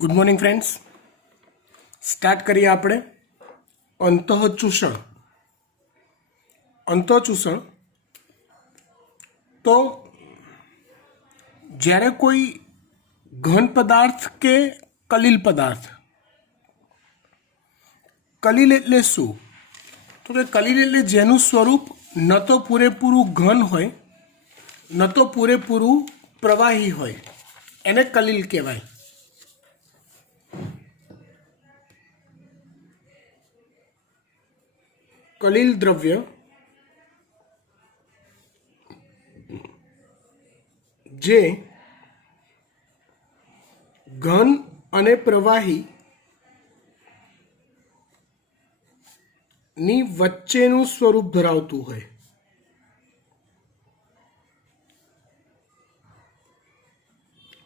Good morning friends. Start કરીએ આપણે અંતઃચૂષણ. અંતઃચૂષણ તો જ્યારે કોઈ ઘન પદાર્થ કે કલીલ પદાર્થ, કલીલ એટલે શું? તો કે કલીલ એટલે જેનું સ્વરૂપ ન તો પૂરેપૂરું ઘન હોય ન તો પૂરેપૂરું પ્રવાહી હોય, એને કલીલ કહેવાય. કલીલ દ્રવ્ય જે ઘન અને પ્રવાહી ની વચ્ચેનું સ્વરૂપ ધરાવતું હોય.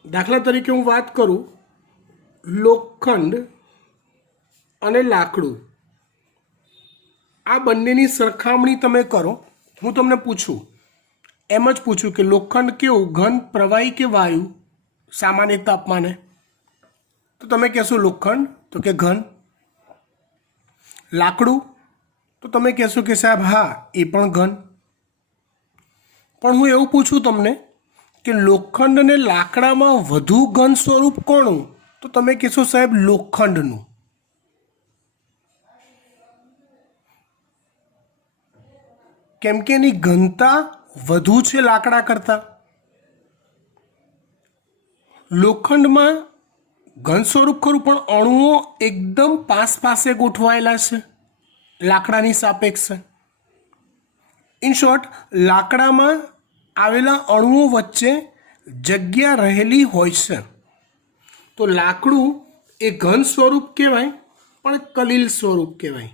દાખલા તરીકે હું વાત કરું, લોખંડ અને લાકડું, આ બંનેની સરખામણી તમે કરો. હું તમને પૂછું, એમ જ પૂછું કે લોખંડ કેવું, ઘન, પ્રવાહી કે વાયુ સામાન્ય તાપમાને? તો તમે કહેશો લોખંડ, તો કે ઘન. લાકડું, તો તમે કહેશો કે સાહેબ હા એ પણ ઘન. પણ હું એવું પૂછું તમને કે લોખંડ અને લાકડામાં વધુ ઘન સ્વરૂપ કોનું? તો તમે કહેશો સાહેબ લોખંડનું. કેમ કે એની ઘનતા વધુ છે લાકડા કરતાં. લોખંડમાં ઘન સ્વરૂપ ખરું, પણ અણુઓ એકદમ પાસે ગોઠવાયેલા છે લાકડાની સાપેક્ષે. ઇન શોર્ટ, લાકડામાં આવેલા અણુઓ વચ્ચે જગ્યા રહેલી હોય છે. તો લાકડું એ ઘન સ્વરૂપ કહેવાય, પણ કલીલ સ્વરૂપ કહેવાય.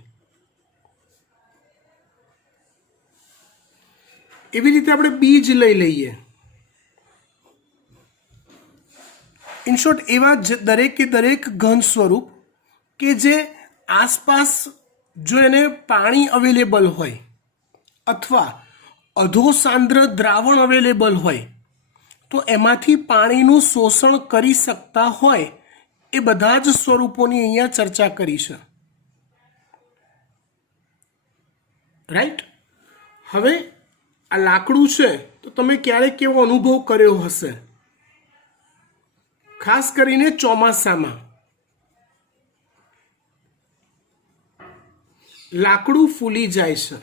એવી રીતે આપણે બીજ લઈ લઈએ. ઇન શોર્ટ, એવા દરેકે દરેક ઘન સ્વરૂપ કે જે આસપાસ જો એને પાણી અવેલેબલ હોય અથવા અધોસાંદ્ર દ્રાવણ અવેલેબલ હોય તો એમાંથી પાણીનું શોષણ કરી શકતા હોય, એ બધા જ સ્વરૂપોની અહીંયા ચર્ચા કરી છે. રાઈટ? હવે આ લાકડું છે તો તમે ક્યારેક કેવો અનુભવ કર્યો હશે, ખાસ કરીને ચોમાસામાં લાકડું ફૂલી જાય છે.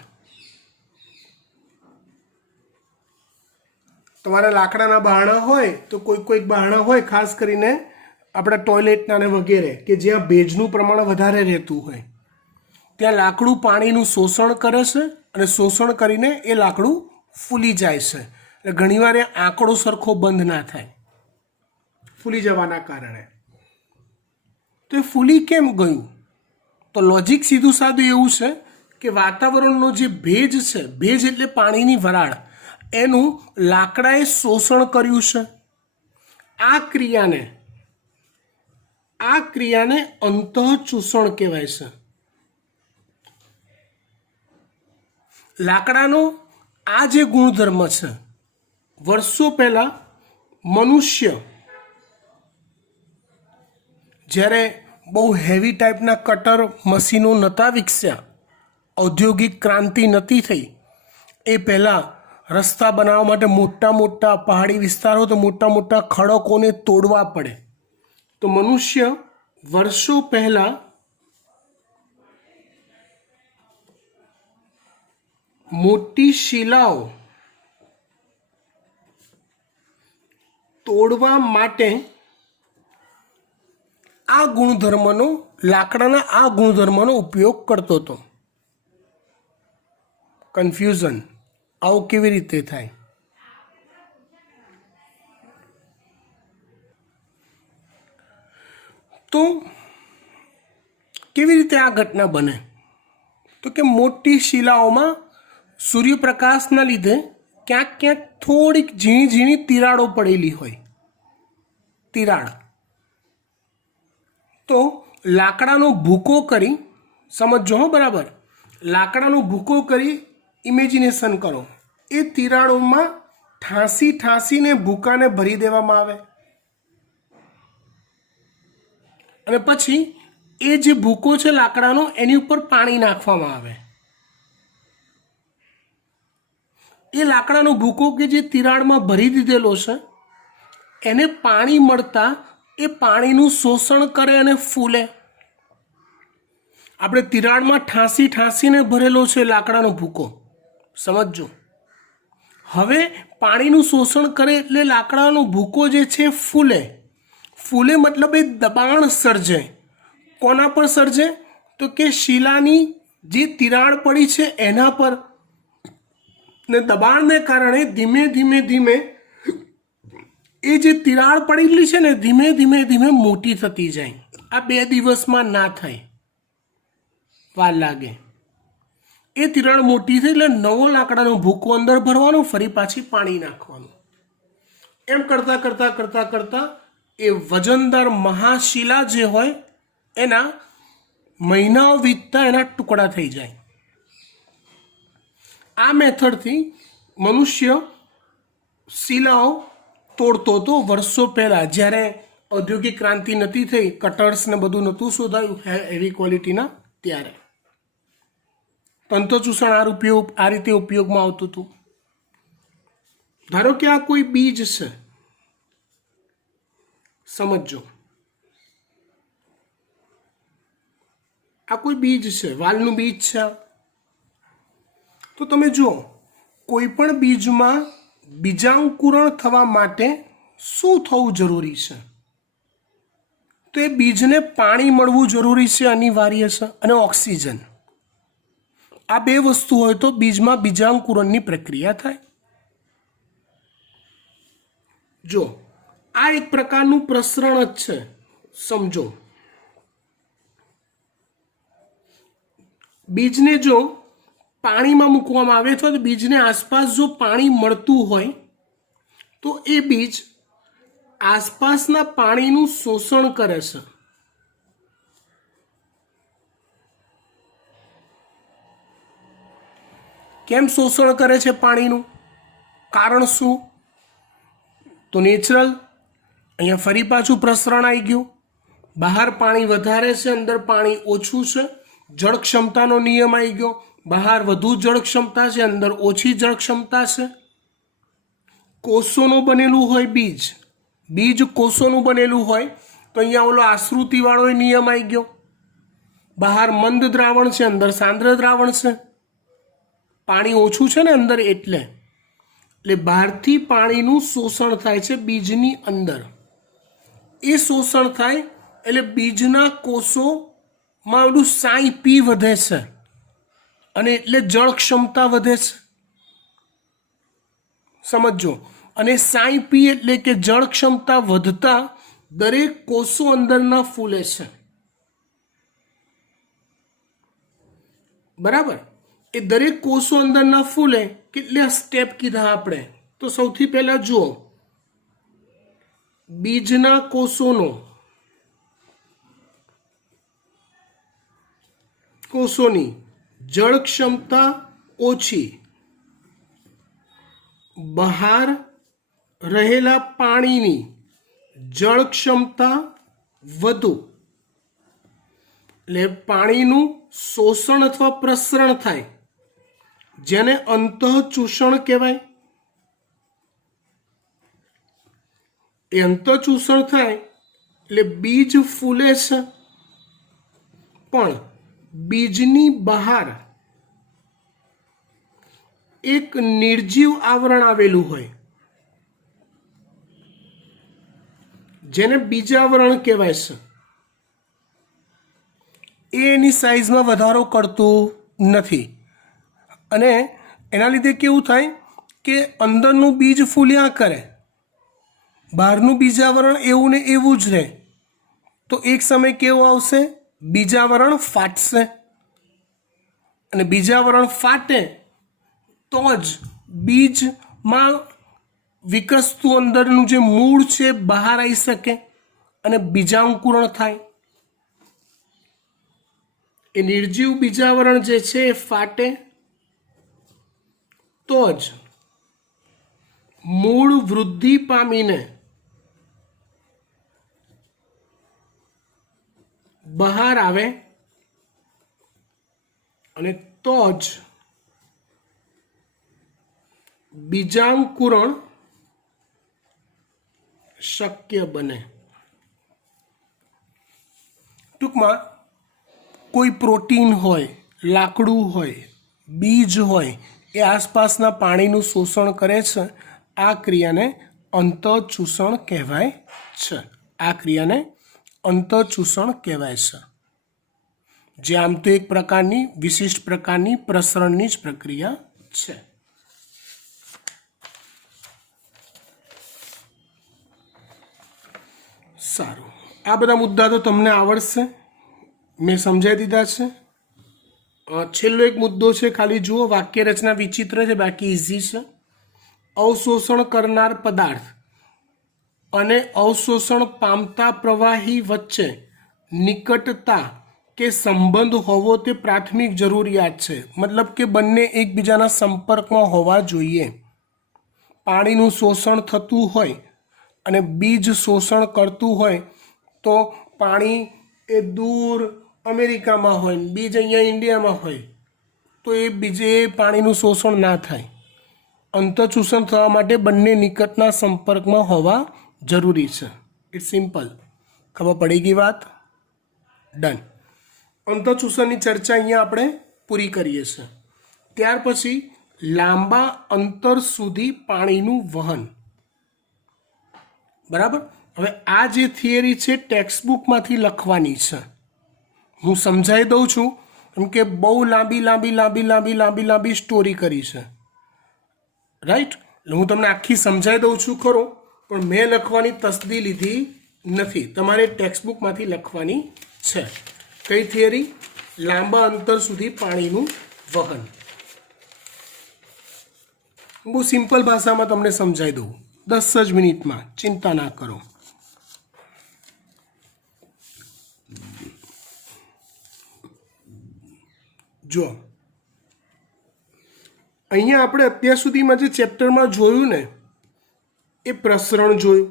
તમારા લાકડાના બારણા હોય તો કોઈક બારણા હોય, ખાસ કરીને આપણા ટોયલેટના ને વગેરે, કે જ્યાં ભેજનું પ્રમાણ વધારે રહેતું હોય, ત્યાં લાકડું પાણીનું શોષણ કરે છે અને શોષણ કરીને એ લાકડું ફૂલી જાય છે. એટલે ઘણીવાર એ આંકડો સરખો બંધ ના થાય ફૂલી જવાના કારણે. તો એ ફૂલી કેમ ગયું? તો લોજિક સીધું સાદું એવું છે કે વાતાવરણનો જે ભેજ છે, ભેજ એટલે પાણીની વરાળ, એનું લાકડાએ શોષણ કર્યું છે. આ ક્રિયાને અંતઃચૂષણ કહેવાય છે. લાકડાનો આ જે ગુણધર્મ છે, વર્ષો પહેલા મનુષ્ય જ્યારે બહુ હેવી ટાઈપના કટર મશીનો નહોતા વિકસ્યા, ઔદ્યોગિક ક્રાંતિ નહોતી થઈ, એ પહેલાં રસ્તા બનાવવા માટે મોટા પહાડી વિસ્તારો તો મોટા ખડકોને તોડવા પડે. તો મનુષ્ય વર્ષો પહેલાં મોટી શિલાઓ તોડવા માટે આ ગુણધર્મનો, લાકડાના આ ગુણધર્મનો ઉપયોગ કરતો હતો. કન્ફ્યુઝન, આવું કેવી રીતે થાય? તો કેવી રીતે આ ઘટના બને? તો કે મોટી શિલાઓમાં સૂર્યપ્રકાશના લીધે ક્યાંક થોડીક ઝીણી તિરાડો પડેલી હોય. તિરાડ તો લાકડાનો ભૂકો કરી, સમજો હો બરાબર, લાકડાનો ભૂકો કરી ઇમેજિનેશન કરો, એ તિરાડોમાં ઠાંસીને ભૂકાને ભરી દેવામાં આવે. અને પછી એ જે ભૂકો છે લાકડાનો એની ઉપર પાણી નાખવામાં આવે. એ લાકડાનો ભૂકો કે જે તિરાડમાં ભરી દીધેલો છે એને પાણી મળતા એ પાણીનું શોષણ કરે અને ફૂલે. આપણે તિરાડમાં ઠાંસીને ભરેલો છે લાકડાનો ભૂકો, સમજજો. હવે પાણીનું શોષણ કરે એટલે લાકડાનો ભૂકો જે છે ફૂલે. ફૂલે મતલબ એ દબાણ સર્જે. કોના પર સર્જે? તો કે શિલાની જે તિરાડ પડી છે એના પર. ને દબાણને કારણે ધીમે ધીમે એ જે તિરાડ પડેલી છે ને ધીમે ધીમે મોટી થતી જાય. આ 2 દિવસમાં ના થાય, વાર લાગે. એ તિરાડ મોટી થઈ એટલે નવો લાકડાનો ભૂકો અંદર ભરવાનો, ફરી પાછી પાણી નાખવાનું. એમ કરતા એ વજનદાર મહાશિલા જે હોય એના મહિનાઓ વીતતા એના ટુકડા થઈ જાય. આ મેથડથી મનુષ્ય શિલાઓ તોડતો હતો વર્ષો પહેલાં, જ્યારે ઔદ્યોગિક ક્રાંતિ નથી થઈ, કટર્સ ને બધું નહોતું શોધાયું હેવી ક્વોલિટીના, ત્યારે તંતચૂષણ આ રીતે ઉપયોગમાં આવતું હતું. ધારો કે આ કોઈ બીજ છે, સમજો. આ કોઈ બીજ છે, વાલનું બીજ છે. તો તમે જુઓ, કોઈ પણ બીજમાં બીજાંકુરણ થવા માટે શું થવું જરૂરી છે? તો એ બીજને પાણી મળવું જરૂરી છે, અનિવાર્ય છે, અને ઓક્સિજન. આ 2 વસ્તુ હોય તો બીજમાં બીજાંકુરણની પ્રક્રિયા થાય. જો આ એક પ્રકારનું પ્રસરણ જ છે, સમજો. બીજને જો પાણીમાં મૂકવામાં આવે તો બીજને આસપાસ જો પાણી મળતું હોય તો એ બીજ આસપાસના પાણીનું શોષણ કરે છે. કેમ શોષણ કરે છે પાણીનું? કારણ શું? તો નેચરલ. અહીંયા ફરી પાછું પ્રસરણ આવી ગયું. બહાર પાણી વધારે છે, અંદર પાણી ઓછું છે. જળ ક્ષમતાનો નિયમ આવી ગયો. બહાર વધુ જળ ક્ષમતા છે, અંદર ઓછી જળ ક્ષમતા છે. કોષોનું બનેલું હોય બીજ, બીજ કોષોનું બનેલું હોય તો અહીંયા ઓલો આશ્રુતિવાળો નિયમ આવી ગયો. બહાર મંદ દ્રાવણ છે, અંદર સાંદ્ર દ્રાવણ છે. પાણી ઓછું છે ને અંદર, એટલે બહારથી પાણીનું શોષણ થાય છે બીજની અંદર. એ શોષણ થાય એટલે બીજના કોષોમાં ઓલું સાઈ પી વધે છે અને એટલે જળ ક્ષમતા વધે છે, સમજો. અને સાઈ પી એટલે કે જળ ક્ષમતા વધતા દરેક કોષો અંદરના ફૂલે છે, બરાબર. એ દરેક કોષો અંદરના ફૂલે. કેટલા સ્ટેપ કીધા આપણે? તો સૌથી પહેલા જુઓ, બીજના કોષોની જળ ક્ષમતા ઓછી, બહાર રહેલા પાણીની જળ ક્ષમતા વધુ. એટલે પાણીનું શોષણ અથવા પ્રસરણ થાય, જેને અંતઃચૂષણ કહેવાય. એ અંતઃચૂષણ થાય એટલે બીજ ફૂલે છે, પણ બીજની બહાર એક નિર્જીવ આવરણ આવેલું હોય, જેને બીજાવરણ કહેવાય છે. એ એની સાઈઝમાં વધારો કરતું નથી અને એના લીધે કેવું થાય કે અંદરનું બીજ ફૂલ્યા કરે, બહારનું બીજાવરણ એવું ને એવું જ રહે. તો એક સમય કેવો આવશે? બીજાવરણ ફાટશે. અને બીજાવરણ ફાટે તો જ બીજમાં વિકસતું અંદરનું જે મૂળ છે બહાર આવી શકે અને બીજાંકુરણ થાય. એ નિર્જીવ બીજાવરણ જે છે એ ફાટે તો જ મૂળ વૃદ્ધિ પામીને બહાર આવે અને તો જ બીજાંકુરણ શક્ય બને. ટૂંકમાં કોઈ પ્રોટીન હોય, લાકડું હોય, બીજ હોય, એ આસપાસના પાણીનું શોષણ કરે છે. આ ક્રિયાને અંતઃચૂષણ કહેવાય છે. આ ક્રિયાને અંતઃચૂષણ કહેવાય છે, જે આમ તો એક પ્રકારની વિશિષ્ટ પ્રકારની પ્રસરણની જ પ્રક્રિયા છે. સારું, આ બધા મુદ્દા તો તમને આવડશે, મેં સમજાવી દીધા છે. છેલ્લો એક મુદ્દો છે, ખાલી જુઓ, વાક્ય રચના વિચિત્ર છે, બાકી ઇઝી છે. અવશોષણ કરનાર પદાર્થ અને અવશોષણ પામતા પ્રવાહી વચ્ચે નિકટતા કે સંબંધ હોવો તે પ્રાથમિક જરૂરિયાત છે. મતલબ કે બંને એકબીજાના સંપર્કમાં હોવા જોઈએ. પાણીનું શોષણ થતું હોય અને બીજ શોષણ કરતું હોય તો પાણી એ દૂર અમેરિકામાં હોય, બીજ અહીંયા ઇન્ડિયામાં હોય, તો એ બીજે પાણીનું શોષણ ના થાય. અંતઃચૂષણ થવા માટે બંને નિકટના સંપર્કમાં હોવા જરૂરી છે. It's simple. ખબર પડી ગઈ વાત? ડન. અંતઃચૂષણની ચર્ચા અહીંયા આપણે પૂરી કરીએ છીએ. ત્યાર પછી લાંબા અંતર સુધી પાણીનું વહન. બરાબર. હવે આ જે થિયરી છે ટેક્સ્ટબુકમાંથી લખવાની છે. હું સમજાવી દઉં છું, કેમ કે બહુ લાંબી સ્ટોરી કરી છે. રાઈટ? એટલે હું તમને આખી સમજાવી દઉં છું ખરો, પણ મેં લખવાની તસ્દી લીધી નથી. તમારે ટેક્સ્ટબુકમાંથી લખવાની છે. કઈ થિયરી? લાંબા અંતર સુધી પાણીનું વહન. બહુ સિમ્પલ ભાષામાં તમને સમજાવી દઉં, 10 જ મિનિટમાં, ચિંતા ના કરો. જો અહીંયા આપણે અત્યાર સુધીમાં જે ચેપ્ટરમાં જોયું ને, એ પ્રસરણ જોયું,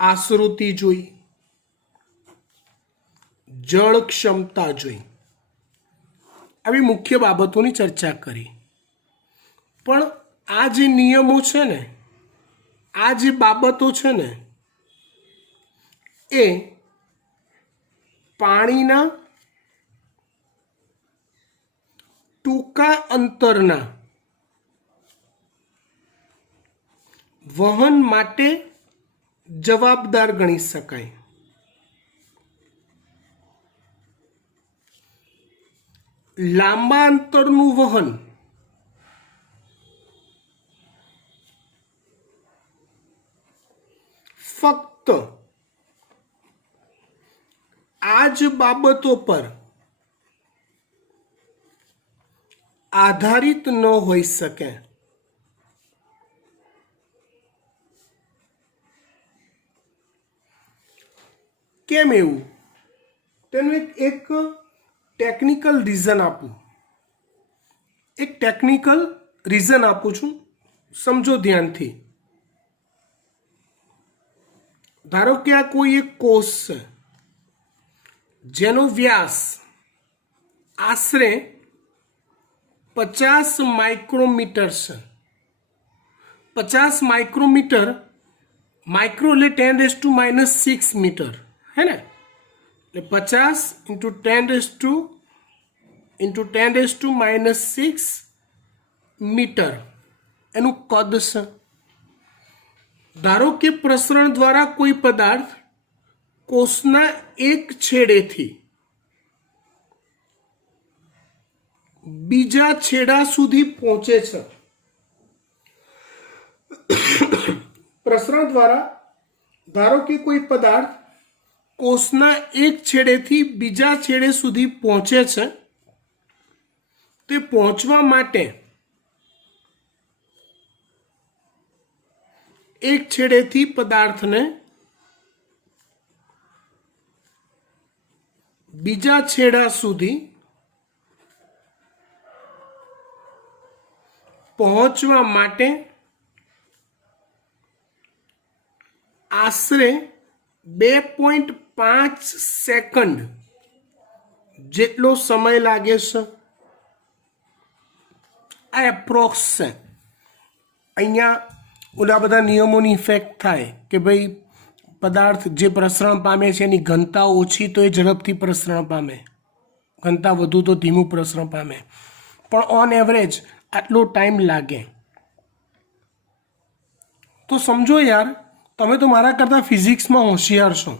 આશ્રુતિ જોઈ, જળ ક્ષમતા જોઈ, આવી મુખ્ય બાબતોની ચર્ચા કરી. પણ આ જે નિયમો છે ને, આ જે બાબતો છે ને, એ પાણીના ટૂંકા અંતરના વહન માટે જવાબદાર ગણી શકાય. લાંબા અંતરનું વહન ફક્ત આ જ બાબતો પર આધારિત ન હોઈ શકે. કેમ એવું? તેનું એક ટેકનિકલ રીઝન આપું. એક ટેકનિકલ રીઝન આપું છું, સમજો ધ્યાનથી. ધારો કે આ કોઈ એક કોષ છે જેનો વ્યાસ આશરે 50 માઇક્રોમીટર છે. 50 માઇક્રોમીટર, માઇક્રો એટલે 10⁻⁶ મીટર, હે ને? એટલે 50 × 10⁻⁶ મીટર એનું કદ છે. ધારો કે પ્રસરણ દ્વારા કોઈ પદાર્થ કોષના એક છેડેથી બીજા છેડા સુધી પહોંચે છે. પ્રસરણ દ્વારા ધારો કે કોઈ પદાર્થ કોષના એક છેડેથી બીજા છેડે સુધી પહોંચે છે. તે પહોંચવા માટે એક છેડેથી પદાર્થને બીજા છેડા સુધી પહોંચવા માટે આશરે 2.5 5 સેકન્ડ જેટલો સમય લાગે છે. આ એપ્રોક્સ છે. અહીંયા ઓલા બધા નિયમોની ઇફેક્ટ થાય કે ભાઈ પદાર્થ જે પ્રસરણ પામે છે એની ઘનતા ઓછી તો એ ઝડપથી પ્રસરણ પામે, ઘનતા વધુ તો ધીમું પ્રસરણ પામે, પણ ઓન એવરેજ આટલો ટાઈમ લાગે. તો સમજો યાર, તમે તો મારા કરતાં ફિઝિક્સમાં હોશિયાર છો.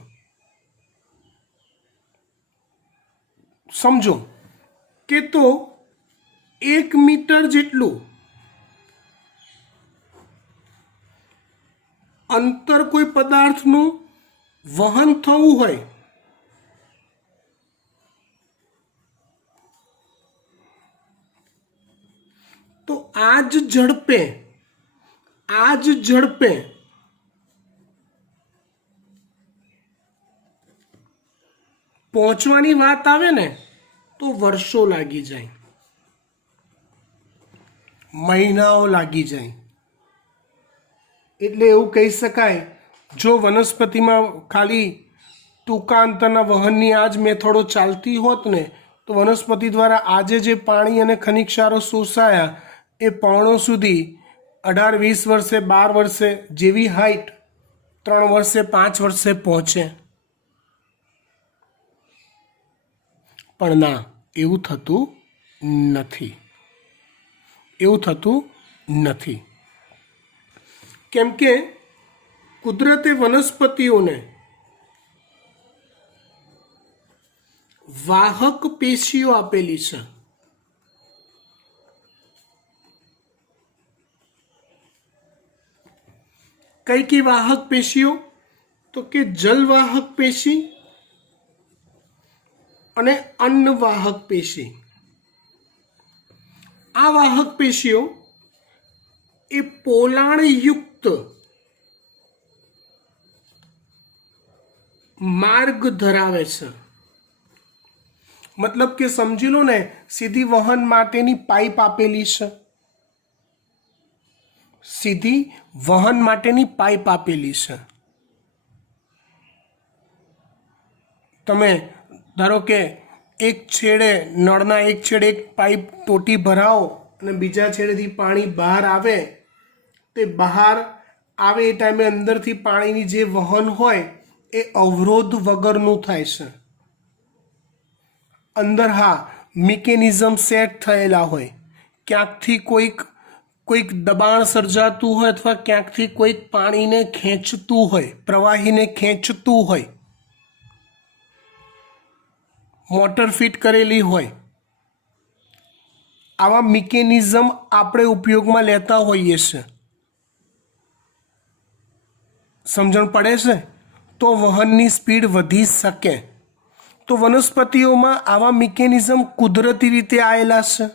સમજો કે તો 1 મીટર જેટલું અંતર કોઈ પદાર્થનું વહન થવું હોય તો આ જ ઝડપે પહોંચવાની વાત આવે ને તો વર્ષો લાગી જાય, મહિનાઓ લાગી જાય. એટલે એવું કહી શકાય, જો વનસ્પતિમાં ખાલી ટૂંકા અંતરના વહનની આ જ મેથડો ચાલતી હોત ને તો વનસ્પતિ દ્વારા આજે જે પાણી અને ખનિજ ક્ષારો શોષાયા એ પર્ણો સુધી 18-20 વર્ષે, 12 વર્ષે જેવી હાઈટ 3 વર્ષે, 5 વર્ષે પહોંચે. પણ ના, એવું થતું નથી. કેમ કે કુદરતે વનસ્પતિઓને વાહક પેશીઓ આપેલી છે. કઈ વાહક પેશીઓ? તો કે જલવાહક પેશી અને અન્નવાહક પેશી. આ વાહક પેશીઓ એ પોલાણયુક્ત માર્ગ ધરાવે છે. મતલબ કે સમજી લો ને, સીધી વહન માટેની પાઇપ આપેલી છે. તમે ધારો કે એક છેડે, નળના એક છેડે એક પાઇપ ટોટી ભરાવો અને બીજા છેડેથી પાણી બહાર આવે, તે બહાર આવે એ ટાઈમે અંદરથી પાણીની જે વહન હોય એ અવરોધ વગરનું થાય છે. અંદર મિકેનિઝમ સેટ થયેલા હોય, ક્યાંકથી કોઈક દબાણ સર્જાતું હોય અથવા ક્યાંકથી કોઈક પાણીને ખેંચતું હોય, પ્રવાહીને ખેંચતું હોય, મોટર ફિટ કરેલી હોય. આવા મિકેનિઝમ આપણે ઉપયોગમાં લેતા હોઈએ છીએ. સમજણ પડે છે? તો વહનની સ્પીડ વધી શકે. તો વનસ્પતિઓમાં આવા મિકેનિઝમ કુદરતી રીતે આવેલા છે.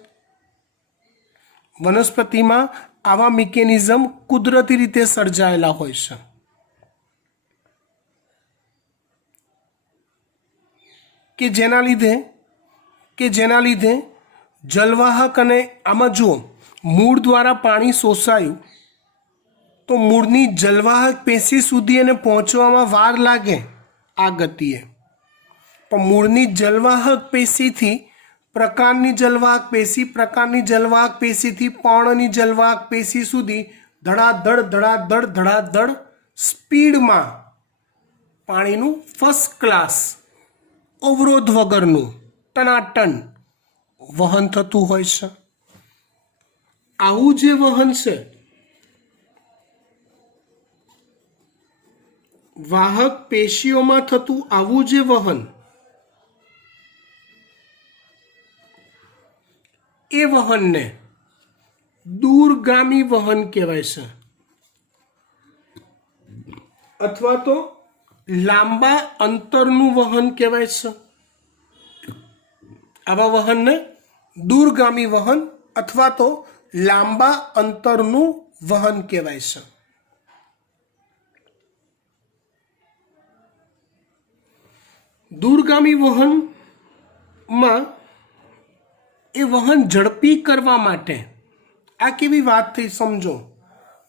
વનસ્પતિમાં આવા મિકેનિઝમ કુદરતી રીતે સર્જાયેલા હોય છે. કે જેના લીધે જલવાહક, અને આમાં જુઓ, મૂળ દ્વારા પાણી શોષાયું તો મૂળની જલવાહક પેશી સુધી એને પહોંચવામાં વાર લાગે આ ગતિએ. પણ મૂળની જલવાહક પેશીથી પ્રકારની જલવાહક પેશીથી પર્ણની જલવાહક પેશી સુધી ધડાધડ સ્પીડમાં પાણીનું ફર્સ્ટ ક્લાસ, અવરોધ વગરનું ટનાટન વહન થતું હોય છે. આવું જે વહન છે, વાહક પેશીઓમાં થતું આવું જે વહન, એ વહનને દૂરગામી વહન કહેવાય છે, અથવા તો લાંબા અંતરનું વહન કહેવાય છે. આવા વહનને દૂરગામી વહન અથવા તો લાંબા અંતરનું વહન કહેવાય છે. દૂરગામી વહનમાં એ વહન ઝડપી કરવા માટે, આ કેવી વાત થઈ સમજો.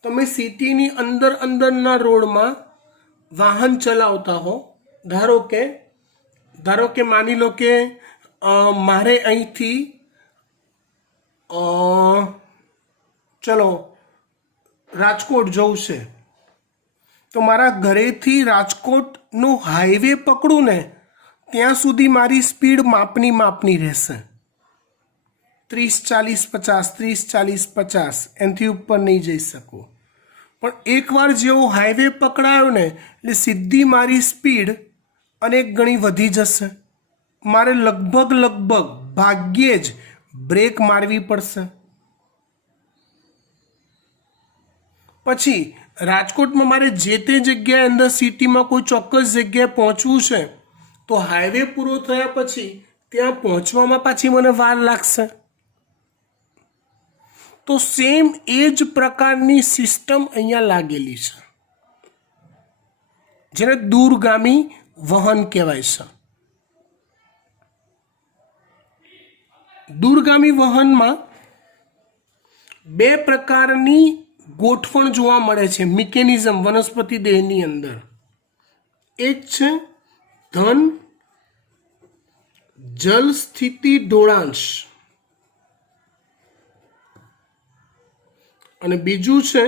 તમે સિટીની અંદરના રોડમાં વાહન ચલાવતા હો ધારો કે માની લો કે મારે અહીંથી ચલો રાજકોટ જવું છે, તો મારા ઘરેથી રાજકોટનો હાઈવે પકડું ને ત્યાં સુધી મારી સ્પીડ માપની રહેશે, 30-40-50 એનાથી ઉપર નહીં જઈ શકું. પણ એકવાર જેવો હાઈવે પકડાયો ને એટલે સીધી મારી સ્પીડ અનેક ગણી વધી જશે. મારે લગભગ ભાગ્યે જ બ્રેક મારવી પડશે. પછી રાજકોટમાં મારે જે તે જગ્યાએ અંદર સિટીમાં કોઈ ચોક્કસ જગ્યાએ પહોંચવું છે, તો હાઈવે પૂરો થયા પછી ત્યાં પહોંચવામાં પાછી મને વાર લાગશે. તો સેમ એ જ પ્રકારની સિસ્ટમ અહીંયા લાગેલી છે, જેને દૂરગામી વહન કહેવાય છે. દૂરગામી વહનમાં બે પ્રકારની ગોઠવણ જોવા મળે છે, મિકેનિઝમ વનસ્પતિ દેહની અંદર. એક છે ધન જલ સ્થિતિ ઢોળાંશ અને બીજું છે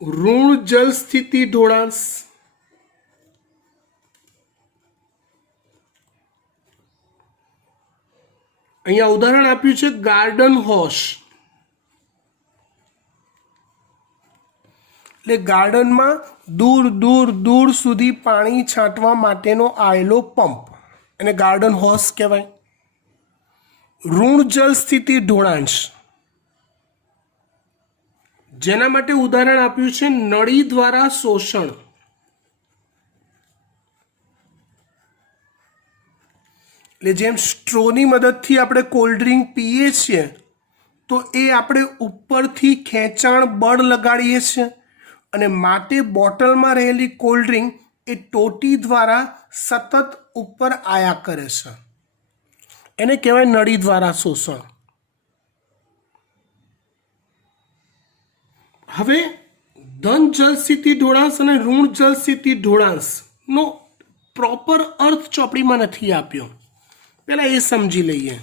ઋણ જલ સ્થિતિ ઢોળાંશ. અહીંયા ઉદાહરણ આપ્યું છે ગાર્ડન હોસ. એટલે ગાર્ડનમાં દૂર સુધી પાણી છાંટવા માટેનો આવેલો પંપ એને ગાર્ડન હોસ કહેવાય. ઋણ જલ સ્થિતિ ઢોળાંશ, જેના માટે ઉદાહરણ આપ્યું છે નળી દ્વારા શોષણ. એટલે જેમ સ્ટ્રોની મદદથી આપણે કોલ્ડ ડ્રિંક પીએ છીએ, તો એ આપણે ઉપરથી ખેંચાણ બળ લગાડીએ છીએ અને માટે બોટલમાં રહેલી કોલ્ડ ડ્રિંક એ ટોટી દ્વારા સતત ઉપર આયા કરે છે. એને કહેવાય નળી દ્વારા શોષણ. હવે ધન જલ સ્થિતિ ઢોળાંશ અને ઋણ જલ સ્થિતિ ઢોળાંશનો પ્રોપર અર્થ ચોપડીમાં નથી આપ્યો. પહેલાં એ સમજી લઈએ.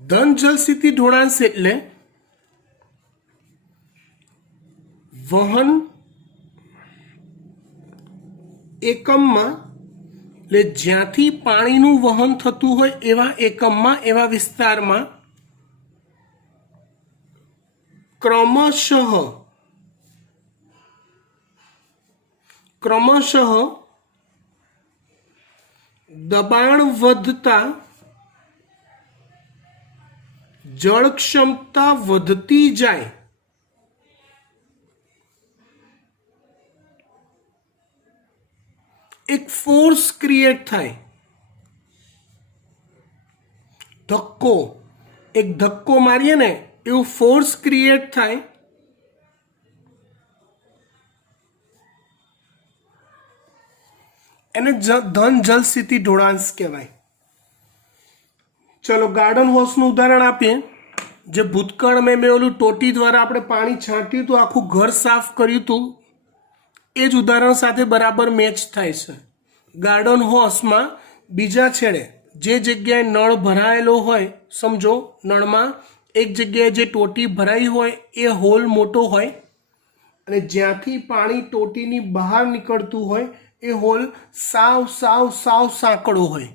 ધન જલ સ્થિતિ ઢોળાંશ એટલે વહન એકમમાં, એટલે જ્યાંથી પાણીનું વહન થતું હોય એવા એકમમાં, એવા વિસ્તારમાં ક્રમશઃ દબાણ વધતા જળ ક્ષમતા વધતી જાય. એક ફોર્સ ક્રિએટ થાય. એક ધક્કો મારીએ ને એવું ફોર્સ ક્રિએટ થાય. એને ધન જલ સ્થિતિ ઢોળાંશ કહેવાય. ચલો ગાર્ડન હોસનું ઉદાહરણ આપીએ. જે ભૂતકાળ મેં ઓલું ટોટી દ્વારા આપણે પાણી છાંટ્યું હતું, આખું ઘર સાફ કર્યું હતું, એ જ ઉદાહરણ સાથે બરાબર મેચ થાય છે. ગાર્ડન હોસમાં બીજા છેડે જે જગ્યાએ નળ ભરાયેલો હોય, સમજો નળમાં એક જગ્યાએ જે ટોટી ભરાઈ હોય એ હોલ મોટો હોય અને જ્યાંથી પાણી ટોટીની બહાર નીકળતું હોય એ હોલ સાવ સાંકડો હોય.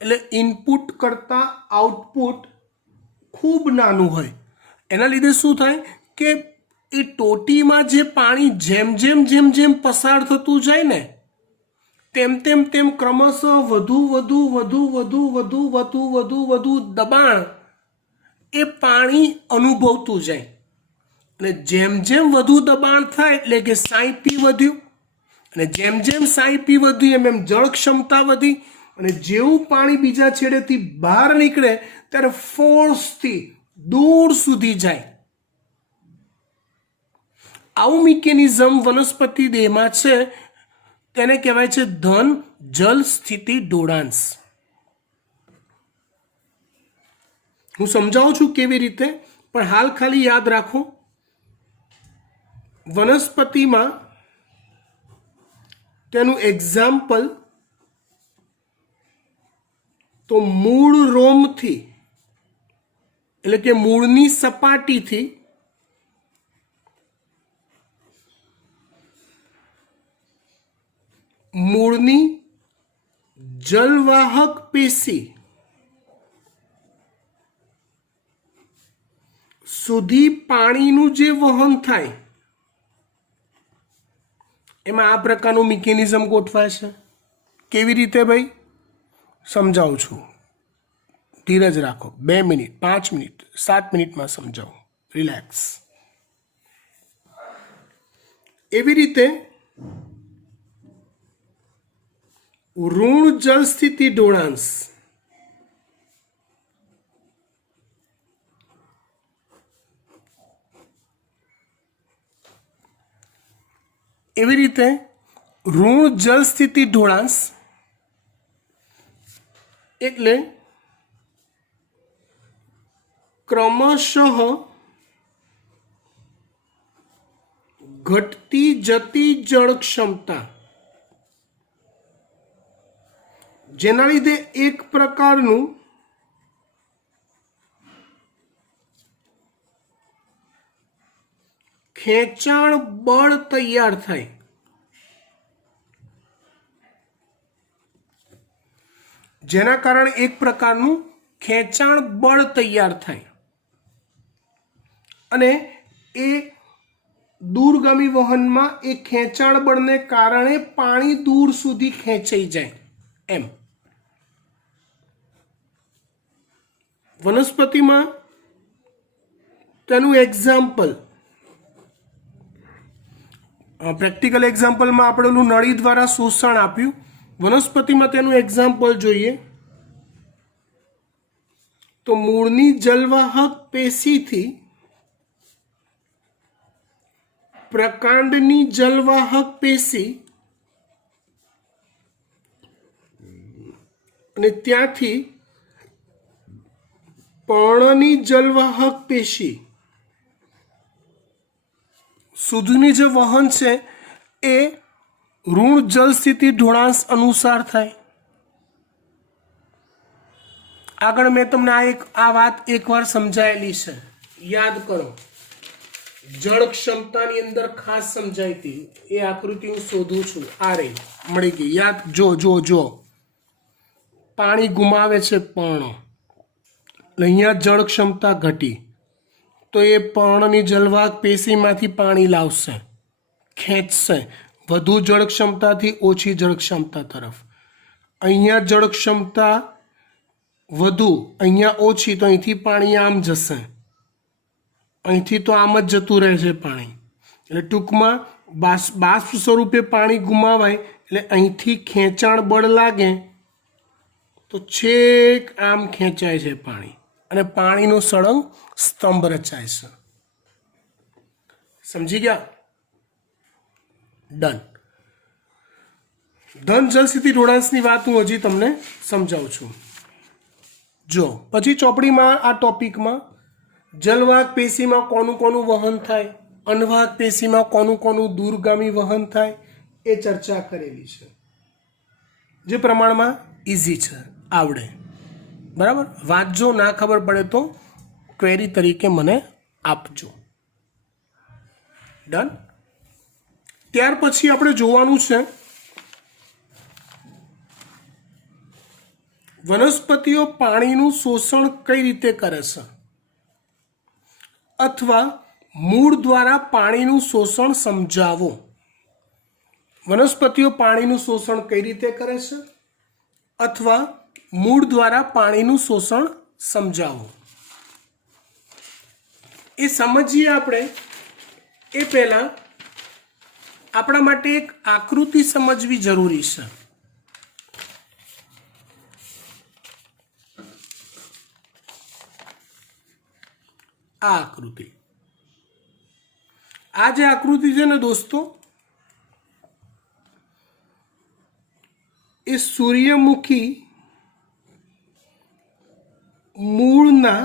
એટલે ઇનપુટ કરતાં આઉટપુટ ખૂબ નાનું હોય. એના લીધે શું થાય કે એ ટોટીમાં જે પાણી જેમ પસાર થતું જાય ને તેમ ક્રમશઃ વધુ દબાણ એ પાણી અનુભવતું જાય. અને જેમ વધુ દબાણ થાય એટલે કે સાઈપી વધ્યું, અને જેમ સાઈપી વધ્યું એમ જળ ક્ષમતા વધી, અને જેવું પાણી બીજા છેડેથી બહાર નીકળે ત્યારે ફોર્સથી દૂર સુધી જાય. આવું મિકેનિઝમ વનસ્પતિ દેહમાં છે તેને કહેવાય છે ધન જલ સ્થિતિ ઢોળાંશ. હું સમજાવું છું કેવી રીતે, પણ હાલ ખાલી યાદ રાખો. વનસ્પતિમાં તેનું એક્ઝામ્પલ તો મૂળ રોમથી એટલે કે મૂળની સપાટીથી મૂળની જલવાહક પેશી સુધી પાણીનું જે વહન થાય એમાં આ પ્રકારનું મિકેનિઝમ ગોઠવાય છે. કેવી રીતે ભાઈ સમજાવું છું, ધીરજ રાખો. 2 મિનિટ, 5 મિનિટ, 7 મિનિટમાં સમજાવું. રિલેક્સ. એવી રીતે ઋણ જળ સ્થિતિ ઢોળાંશ એવી રીતે ઋણ જળ સ્થિતિ ઢોળાંશ એટલે ક્રમશઃ ઘટતી જતી જળ ક્ષમતા, જેના લીધે એક પ્રકારનું ખેંચાણ બળ તૈયાર થાય. જેના કારણે એક પ્રકારનું ખેંચાણ બળ તૈયાર થાય અને એ દૂરગામી વહનમાં એ ખેંચાણ બળને કારણે પાણી દૂર સુધી ખેંચાઈ જાય. એમ વનસ્પતિમાં તેનું એક્ઝામ્પલ, પ્રેક્ટિકલ એક્ઝામ્પલમાં આપણે નળી દ્વારા શોષણ આપ્યું. વનસ્પતિમાં તેનું એક્ઝામ્પલ જોઈએ તો મૂળની જલવાહક પેશીથી પ્રકાંડની જલવાહક પેશી અને ત્યાંથી પર્ણની જલવાહક પેશી સુધીની જે વહન છે એ ઋણ જલ સ્થિતિ ઢોળાંશ અનુસાર થાય. આગળ મેં તમને આ વાત એકવાર સમજાયેલી છે, યાદ કરો. જળ ક્ષમતાની અંદર ખાસ સમજાઈ હતી. એ આકૃતિ હું શોધું છું. આ રહી, મળી ગઈ. યાદ જો પાણી ગુમાવે છે પર્ણ, અહીંયા જળ ક્ષમતા ઘટી તો એ પર્ણની જલવાહક પેશીમાંથી પાણી લાવશે, ખેંચશે વધુ જળ ક્ષમતાથી ઓછી જળ ક્ષમતા તરફ. અહીંયા જળ ક્ષમતા વધુ, અહીંયા ઓછી, તો અહીંથી પાણી આમ જશે, અહીંથી તો આમ જ જતું રહે છે પાણી. એટલે ટૂંકમાં બાષ્પ સ્વરૂપે પાણી ગુમાવાય એટલે અહીંથી ખેંચાણ બળ લાગે તો છેક આમ ખેંચાય છે પાણી અને પાણીનો સળંગ સ્તંભ રચાય છે. સમજી ગયા? ડન. ધન જલ સ્થિતિ ઢોળાંશની વાત હું હજી તમને સમજાવું છું. જો પછી ચોપડીમાં આ ટોપિકમાં જલવાહક પેશીમાં કોનું કોનું વહન થાય, અનવાહક પેશીમાં કોનું કોનું દૂરગામી વહન થાય એ ચર્ચા કરેલી છે. જે પ્રમાણમાં ઇઝી છે, આવડે. બરાબર? વાંચજો, ના ખબર પડે તો ક્વેરી તરીકે મને આપજો. ડન. ત્યાર પછી આપણે જોવાનું છે વનસ્પતિઓ પાણીનું શોષણ કઈ રીતે કરે છે અથવા મૂળ દ્વારા પાણીનું શોષણ સમજાવો. વનસ્પતિઓ પાણીનું શોષણ કઈ રીતે કરે છે અથવા મૂળ દ્વારા પાણીનું શોષણ સમજાવો. એ સમજીએ આપણે એ પહેલા આપણા માટે એક આકૃતિ સમજવી જરૂરી છે. આ આકૃતિ આ જે આકૃતિ છે ને દોસ્તો, એ સૂર્યમુખી મૂળના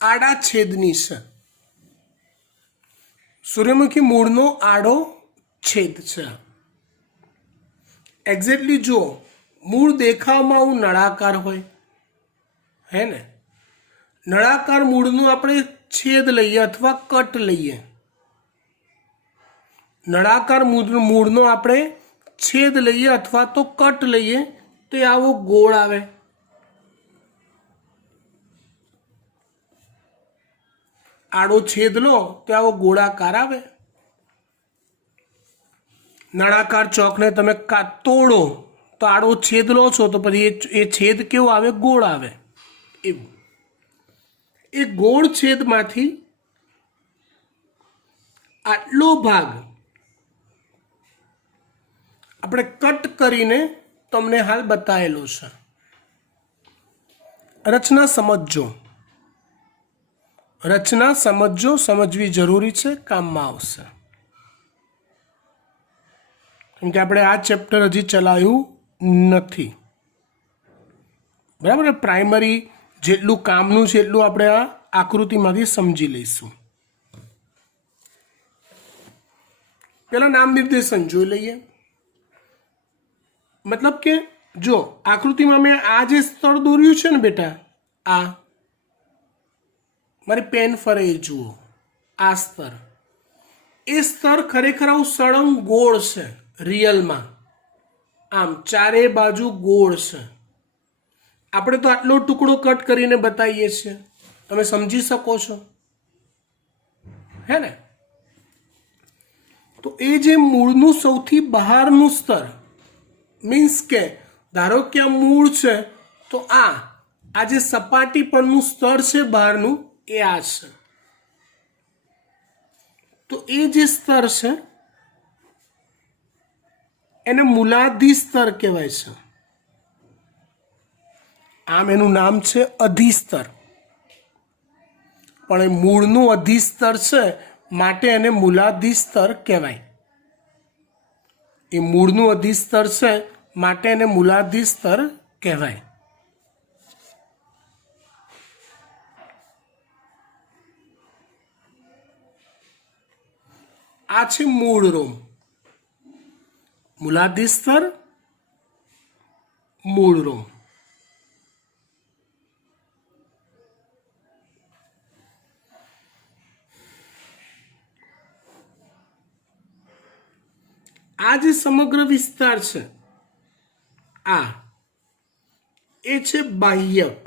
આડા છેદની છે. સૂર્યમુખી મૂળનો આડો છેદ છે. એક્ઝેક્ટલી જો મૂળ દેખાવમાં આવું નળાકાર હોય, હે ને, નળાકાર મૂળનું આપણે છેદ લઈએ અથવા કટ લઈએ. નળાકાર મૂળનો આપણે છેદ લઈએ અથવા તો કટ લઈએ તો આવો ગોળ આવે. આડો છેદ લો તો આવો ગોળાકાર આવે. નળાકાર ચોકને તમે તોડો તો આડો છેદ લો છો તો પછી એ છેદ કેવો આવે? ગોળ આવે. એવું એ ગોળ છેદમાંથી આટલો ભાગ આપણે કટ કરીને તમને હાલ બતાવેલો છે. રચના સમજજો, રચના સમજજો, સમજવી જરૂરી છે, કામમાં આવશે. કેમ કે આપણે આ ચેપ્ટર હજી ચલાવ્યું નથી, બરાબર. પ્રાઇમરી જેટલું કામનું છે એટલું આપણે આ આકૃતિમાંથી સમજી લઈશું. પહેલા નામ નિર્દેશન જોઈ લઈએ. મતલબ કે જો આકૃતિમાં મેં આ જે સ્તર દોર્યું છે ને બેટા, આ મારી પેન ફરે એ જુઓ, આ સ્તર, એ સ્તર ખરેખર આવું સળંગ ગોળ છે. રિયલમાં આમ ચારે બાજુ ગોળ છે. આપણે તો આટલો ટુકડો કટ કરીને બતાવીએ છીએ, તમે સમજી શકો છો, હે ને. તો એ જે મૂળનું સૌથી બહારનું સ્તર, મીન્સ કે ધારો કે આ મૂળ છે તો આ જે સપાટી પરનું સ્તર છે બહારનું એ આ છે. તો એ જે સ્તર છે એને મૂલાધિ સ્તર કહેવાય છે. આમ એનું નામ છે અધિસ્તર, પણ એ મૂળનું અધિસ્તર છે માટે એને મૂલાધિ સ્તર કહેવાય. એ મૂળનું અધિસ્તર છે માટે એને મૂલાધિ સ્તર કહેવાય. આ છે મૂળ રોમ. મૂલાધિ સ્તર, મૂળ રોમ. આ જે સમગ્ર વિસ્તાર છે આ એ છે બાહ્યક.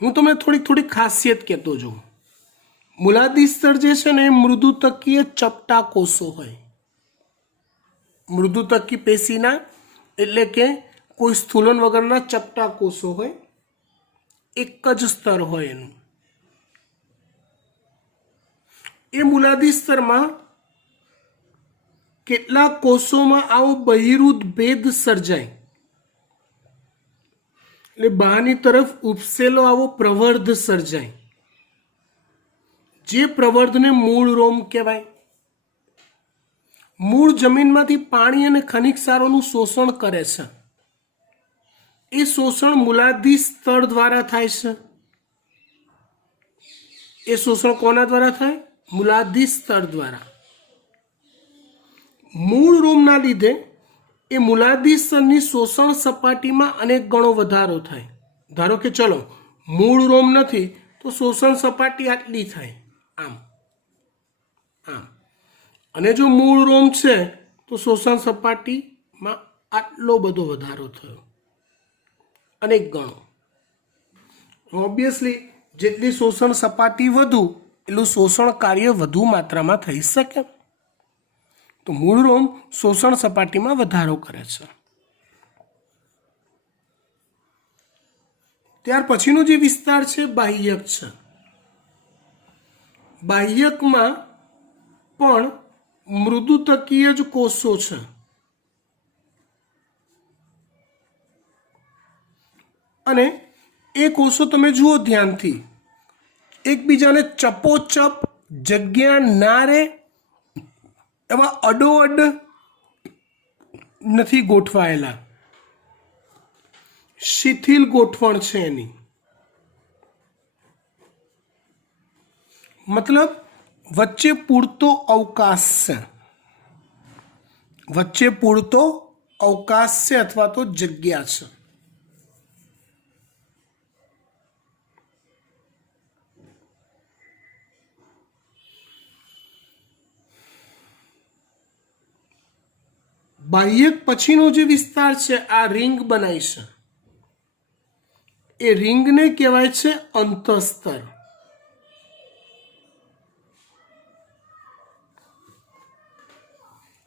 હું તમને થોડી ખાસિયત કહેતો જાઉં. મૂલાધિ સ્તર જે છે ને એ મૃદુતકીય ચપટા કોષો હોય. મૃદુતકી પેશીના એટલે કે કોઈ સ્થૂલન વગરના ચપટા કોષો હોય. એક જ સ્તર હોય એનું. એ મૂલાધિ સ્તરમાં કેટલાક કોષોમાં આવો બહિરુદ ભેદ સર્જાય, એટલે બહારની તરફ ઉપસેલો આવો પ્રવર્ધ સર્જાય. જે પ્રવર્ધને મૂળ રોમ કહેવાય. મૂળ જમીનમાંથી પાણી અને ખનિજ ક્ષારોનું શોષણ કરે છે. એ શોષણ મૂલાધિ સ્તર દ્વારા થાય છે. એ શોષણ કોના દ્વારા થાય? મૂલાધિ સ્તર દ્વારા. મૂળ રોમના લીધે એ મૂલાધિ સ્તરની શોષણ સપાટીમાં અનેક ગણો વધારો થાય. ધારો કે ચલો મૂળ રોમ નથી તો શોષણ સપાટી આટલી થાય, આમ આમ. અને જો મૂળ રોમ છે તો શોષણ સપાટીમાં આટલો બધો વધારો થયો, અનેક ગણો. ઓબ્વિયસલી જેટલી શોષણ સપાટી વધુ એટલું શોષણ કાર્ય વધુ માત્રામાં થઈ શકે. તો મૂળ રોમ શોષણ સપાટીમાં વધારો કરે છે. ત્યાર પછીનો જે વિસ્તાર છે બાહ્યક છે. બાહ્યકમાં પણ મૃદુતકીય જ કોષો છે. અને એ કોષો તમે જુઓ ધ્યાનથી, એકબીજાને ચપોચપ જગ્યા ના રહે એવા અડોઅડ નથી ગોઠવાયેલા, શિથિલ ગોઠવણ છે એની. મતલબ વચ્ચે પૂરતો અવકાશ છે, વચ્ચે પૂરતો અવકાશ છે અથવા તો જગ્યા છે. બાહ્યક પછીનો જે વિસ્તાર છે આ રિંગ બનાવી છે, એ રિંગને કહેવાય છે અંતસ્તર.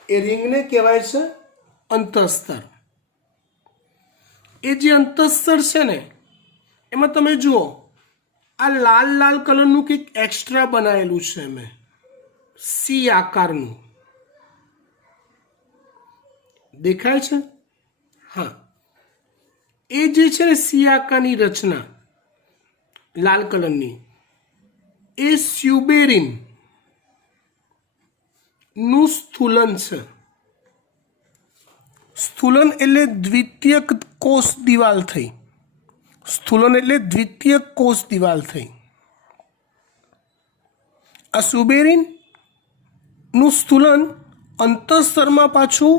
એ રિંગને કહેવાય છે અંતસ્તર. એ જે અંતસ્તર છે ને એમાં તમે જુઓ આ લાલ લાલ કલરનું કંઈક એક્સ્ટ્રા બનાવેલું છે મેં, સી આકારનું દેખાય છે. હા, એ જે છે ને સી આકારની રચના લાલ કલરની, એ સ્યુબેરિન નું સ્થૂલન છે. સ્થૂલન એટલે દ્વિતીયક કોષ દિવાલ થઈ. સ્થૂલન એટલે દ્વિતીયક કોષ દિવાલ થઈ. આ સ્યુબેરિન નું સ્થૂલન અંતઃસ્તરમાં પાછું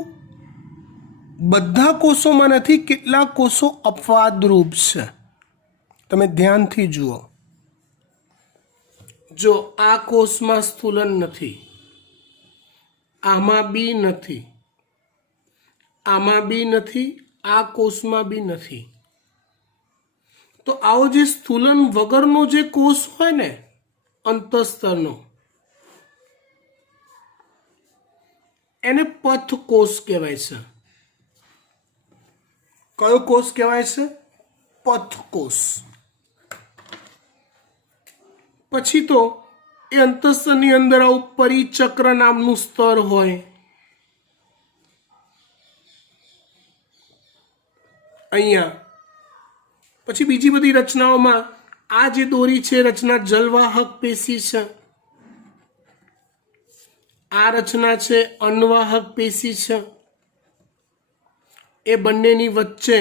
બધા કોષોમાં નથી, કેટલાક કોષો અપવાદરૂપ છે. તમે ધ્યાનથી જુઓ, જો આ કોષમાં સ્થૂલન નથી, આમાં બી નથી, આમાં બી નથી, આ કોષમાં બી નથી, તો આવો જે સ્થૂલન વગરનો જે કોષ હોય ને અંતઃસ્તરનો, એને પથ કોષ કહેવાય છે. કયો કોષ કહેવાય છે? પથ કોષ. પછી તો એ અંતઃસ્તરની અંદર આવું પરિચક્ર નામનું સ્તર હોય, અહીંયા. પછી બીજી બધી રચનાઓમાં આ જે દોરી છે રચના જલવાહક પેશી છે, આ રચના છે અન્વાહક પેશી છે. એ બંનેની વચ્ચે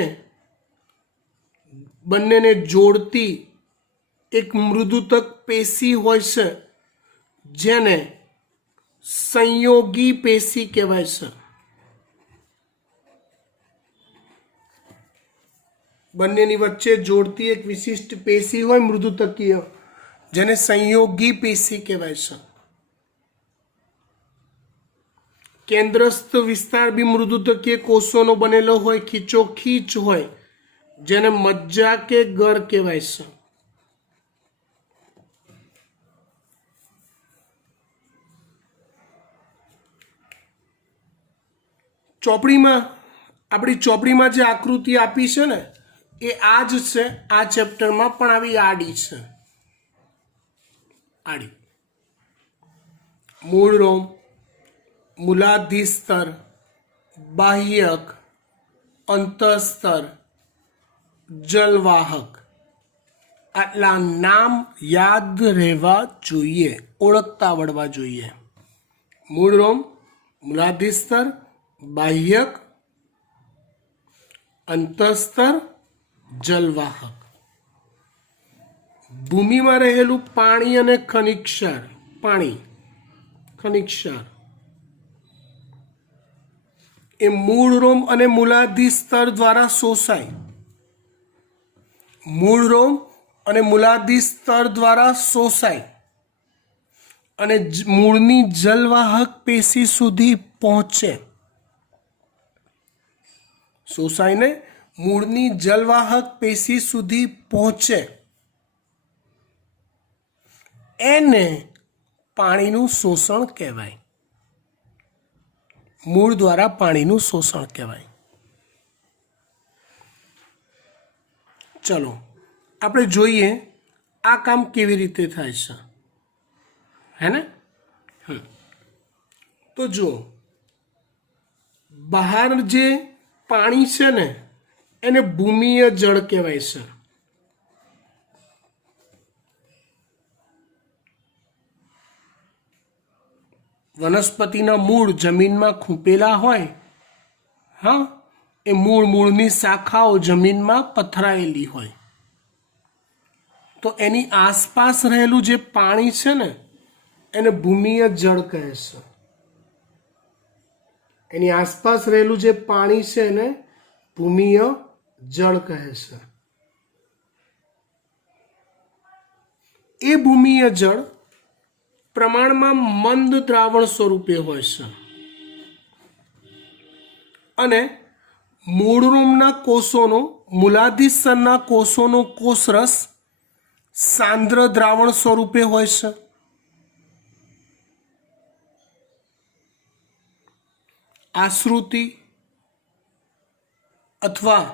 બંનેને જોડતી એક મૃદુતક પેશી હોય છે જેને સંયોગી પેશી કહેવાય છે. બંનેની વચ્ચે જોડતી એક વિશિષ્ટ પેશી હોય મૃદુતકીય, જેને સંયોગી પેશી કહેવાય છે. કેન્દ્રસ્થ વિસ્તાર બી મૃદુતકીય કોષોનો બનેલો હોય, ખીચોખીચ હોય, જેને મજ્જા કે ગર કહેવાય છે. ચોપડીમાં, આપણી ચોપડીમાં જે આકૃતિ આપી છે ને એ આ જ છે. આ ચેપ્ટરમાં પણ આવી આડી છે, આડી. મૂળ રોમ, મૂલાધિસ્તર, બાહ્યક, અંતઃસ્તર, જલવાહક, આટલા નામ યાદ રહેવા જોઈએ, ઓળખતા આવડવા જોઈએ. મૂળ રોમ, મૂલાધિસ્તર, બાહ્યક, અંતઃસ્તર, જલવાહક. ભૂમિમાં રહેલું પાણી અને ખનિજ ક્ષાર, પાણી, ખનિજ ક્ષાર એ મૂળ રોમ અને મૂલાધિ સ્તર દ્વારા શોષાય. મૂળ રોમ અને મૂલાધિ સ્તર દ્વારા શોષાય અને મૂળની જલવાહક પેશી સુધી પહોંચે. શોષાઈને મૂળની જલવાહક પેશી સુધી પહોંચે, એને પાણીનું શોષણ કહેવાય. મૂળ દ્વારા પાણીનું શોષણ કહેવાય. ચલો આપણે જોઈએ આ કામ કેવી રીતે થાય છે, હે ને? તો જુઓ, બહાર જે પાણી છે ને એને ભૂમિય જળ કહેવાય છે. વનસ્પતિના મૂળ જમીનમાં ખૂંપેલા હોય, હા, એ મૂળની શાખાઓ જમીનમાં પથરાયેલી હોય, તો એની આસપાસ રહેલું જે પાણી છે ને એને ભૂમિય જળ કહે છે. એની આસપાસ રહેલું જે પાણી છે એને ભૂમિય જળ કહે છે. એ ભૂમિય જળ પ્રમાણમાં મંદ દ્રાવણ સ્વરૂપે હોય છે અને મૂળરોમના કોષોનો, મૂલાધાર સ્તરના કોષોનો કોષરસ સાંદ્ર દ્રાવણ સ્વરૂપે હોય છે. આશ્રુતિ અથવા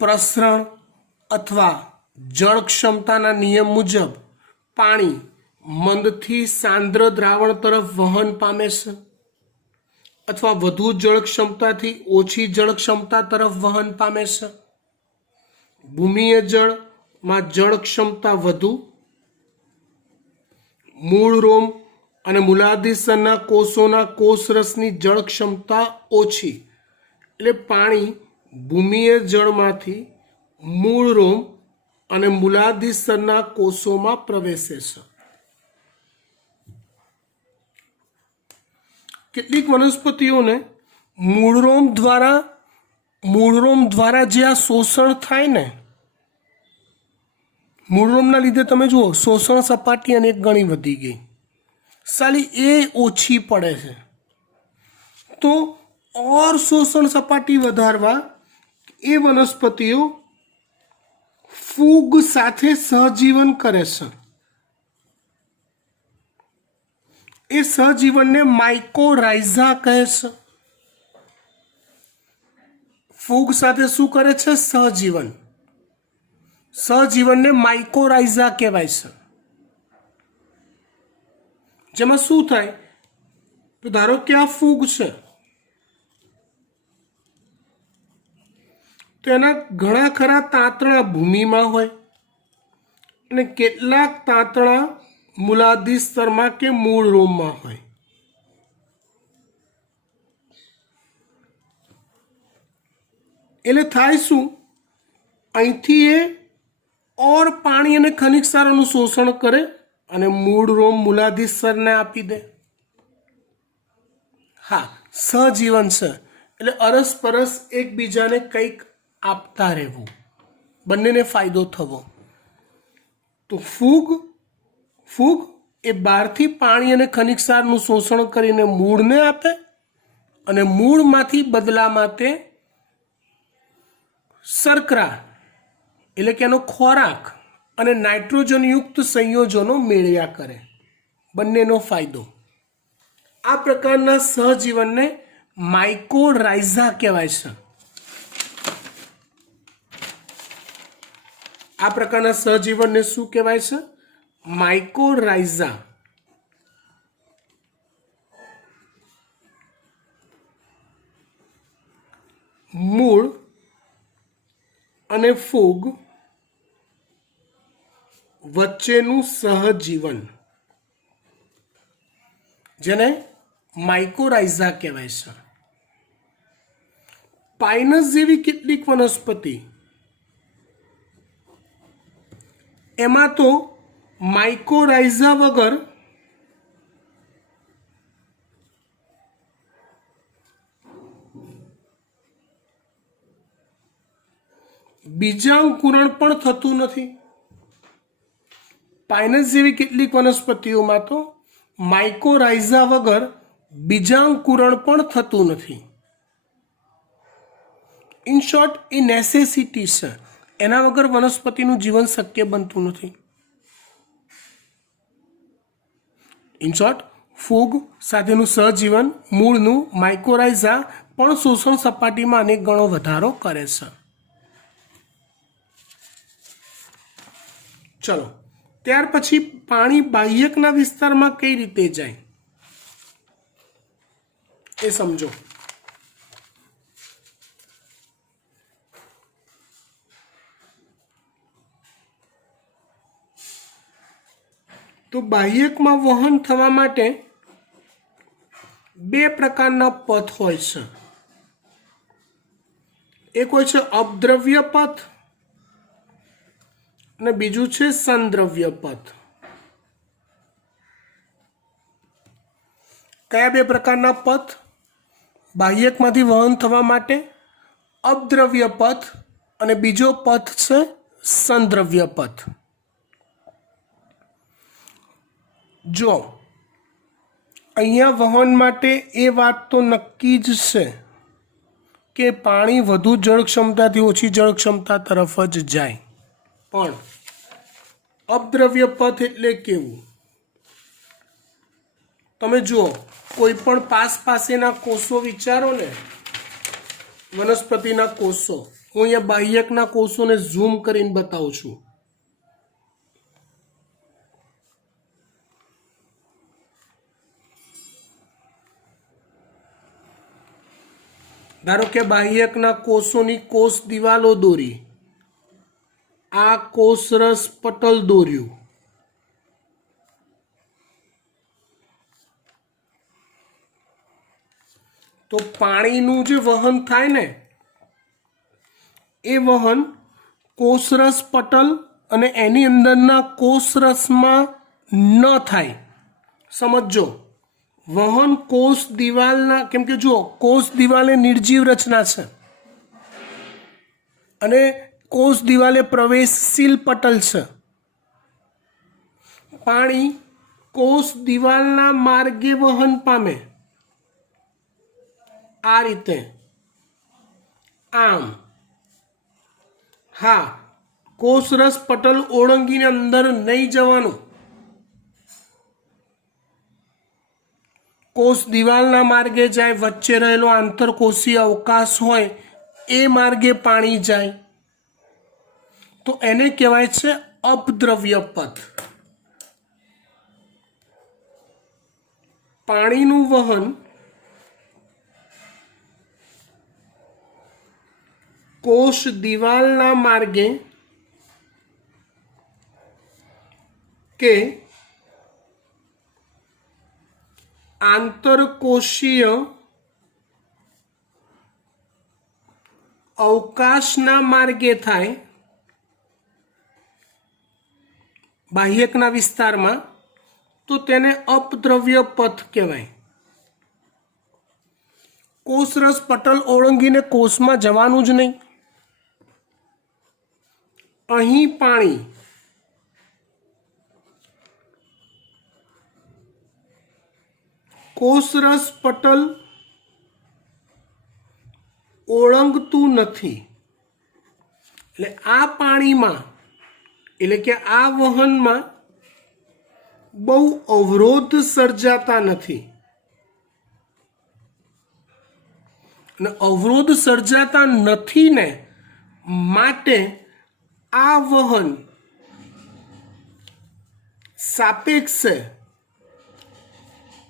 પ્રસરણ અથવા જળ ક્ષમતાના નિયમ મુજબ પાણી મંદથી સાંદ્ર દ્રાવણ તરફ વહન પામે છે અથવા વધુ જળ ક્ષમતાથી ઓછી જળ ક્ષમતા તરફ વહન પામે છે. ભૂમિય જળમાં જળ ક્ષમતા વધુ, મૂળ રોમ અને મૂલાધાર સ્તરના કોષોના કોષરસની જળ ક્ષમતા ઓછી. એટલે પાણી ભૂમિય જળમાંથી મૂળ રોમ અને મૂલાધાર સ્તરના કોષોમાં પ્રવેશે છે. કેટલીક વનસ્પતિઓને મૂળરોમ દ્વારા જે આ શોષણ થાય ને, મૂળરોમના લીધે તમે જુઓ શોષણ સપાટી અનેક ગણી વધી ગઈ, સાલી એ ઓછી પડે છે. તો ઓર શોષણ સપાટી વધારવા એ વનસ્પતિઓ ફૂગ સાથે સહજીવન કરે છે. એ સહજીવનને માઇકોરાઇઝા કહે છે. ફૂગ સાથે શું કરે છે? સહજીવન. સહજીવનને માઇકોરાઇઝા કહેવાય છે. જેમાં શું થાય? તો ધારો કે આ ફૂગ છે, તો એના ઘણા ખરા તાંતણા ભૂમિમાં હોય અને કેટલાક તાંતણા મૂલાધાર સ્તરમાં કે મૂળ રોમમાં હોય. એટલે થાય શું? અહીંથી એ ઓર પાણી અને ખનિજ સારોનું શોષણ કરે અને મૂળ રોમ મૂલાધાર સ્તરને આપી દે. હા, સહજીવન છે એટલે અરસપરસ એકબીજાને કંઈક આપતા રહેવું, બંનેને ફાયદો થવો. તો ફૂગ એ બહારથી પાણી અને ખનિજ સારનું શોષણ કરીને મૂળને આપે અને મૂળમાંથી બદલામાં તે શર્કરા એટલે કે એનો ખોરાક અને નાઇટ્રોજનયુક્ત સંયોજનો મેળવ્યા કરે, બંનેનો ફાયદો. આ પ્રકારના સહજીવનને માઇકોરાઇઝા કહેવાય છે. આ પ્રકારના સહજીવનને શું કહેવાય છે? માઇકોરાઇઝા. મૂળ અને ફૂગ વચ્ચેનું સહજીવન જેને માઇકોરાઇઝા કહેવાય છે. પાઇનસ જેવી કેટલીક વનસ્પતિ, એમાં તો માઇકોરાઇઝા વગર બીજાંકુરણ પણ થતું નથી. પાઇનસ જેવી કેટલીક વનસ્પતિઓમાં તો માઇકોરાઇઝા વગર બીજાંકુરણ પણ થતું નથી. ઇન શોર્ટ, એ નેસેસિટી છે, એના વગર વનસ્પતિનું જીવન શક્ય બનતું નથી. ઇન શોર્ટ, ફૂગ સાથેનું સહજીવન મૂળનું માઇકોરાઇઝા પણ શોષણ સપાટીમાં અનેક ગણો વધારો કરે છે. ચલો, ત્યાર પછી પાણી બાહ્યકના વિસ્તારમાં કઈ રીતે જાય એ સમજો. તો બાહ્યકમાં વહન થવા માટે બે પ્રકારના પથ હોય છે. એક હોય છે અપદ્રવ્ય પથ અને બીજું છે સંદ્રવ્ય પથ. કયા બે પ્રકારના પથ? બાહ્યકમાંથી વહન થવા માટે અપદ્રવ્ય પથ અને બીજો પથ છે સંદ્રવ્ય પથ. જો અહીંયા વહન માટે એ વાત તો નક્કી જ છે કે પાણી વધુ જળ ક્ષમતાથી ઓછી જળ ક્ષમતા તરફ જ જાય. પણ અપદ્રવ્ય પથ એટલે કેવું? તમે જુઓ, કોઈ પણ પાસેના કોષો વિચારો ને, વનસ્પતિના કોષો. હું અહીંયા બાહ્યકના કોષોને ઝૂમ કરીને બતાવું છું. ધારો કે બાહ્યકના કોષોની કોષ દિવાલો દોરી, આ કોષરસ પટલ દોર્યું. તો પાણીનું જે વહન થાય ને, એ વહન કોષરસ પટલ અને એની અંદરના કોષરસમાં ન થાય. સમજો, વહન કોષ દિવાલના, કેમ કે જુઓ, કોષ દિવાલ એ નિર્જીવ રચના છે અને કોષ દિવાલે પ્રવેશશીલ પટલ છે. પાણી કોષ દિવાલના માર્ગે વહન પામે, આ રીતે, આમ. હા, કોષરસ પટલ ઓળંગીને અંદર નહીં જવાનું. કોષ દિવાલના માર્ગે જાય, વચ્ચે રહેલો આંતરકોષીય અવકાશ હોય એ માર્ગે પાણી જાય. તો એને કહેવાય છે અપદ્રવ્ય પથ. પાણીનું વહન કોષ દિવાલના માર્ગે કે આંતરકોષીય અવકાશના માર્ગે થાય, બાહ્યકના વિસ્તારમાં, તો તેને અપદ્રવ્ય પથ કહેવાય. કોષરસ પટલ ઓળંગીને કોષમાં જવાનું જ નહીં. અહીં પાણી કોષરસ પટલ ઓળંગતું નથી. એટલે આ પાણીમાં, એટલે કે આ વહનમાં બહુ અવરોધ સર્જાતા નથી. અને અવરોધ સર્જાતા નથી ને માટે આ વહન સાપેક્ષે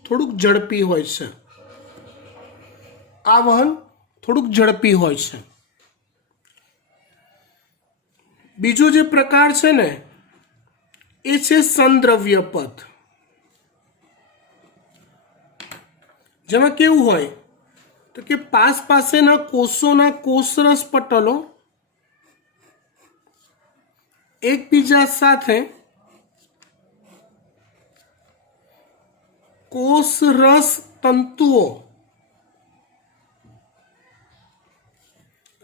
થોડુંક ઝડપી હોય છે. આ વહન થોડુંક ઝડપી હોય છે. બીજો જે પ્રકાર છે ને, એ છે સંદ્રવ્ય પથ. જેમાં કેવું હોય તો કે પાસેના કોષોના કોષરસ પટલો એકબીજા સાથે કોષરસ તંતુઓ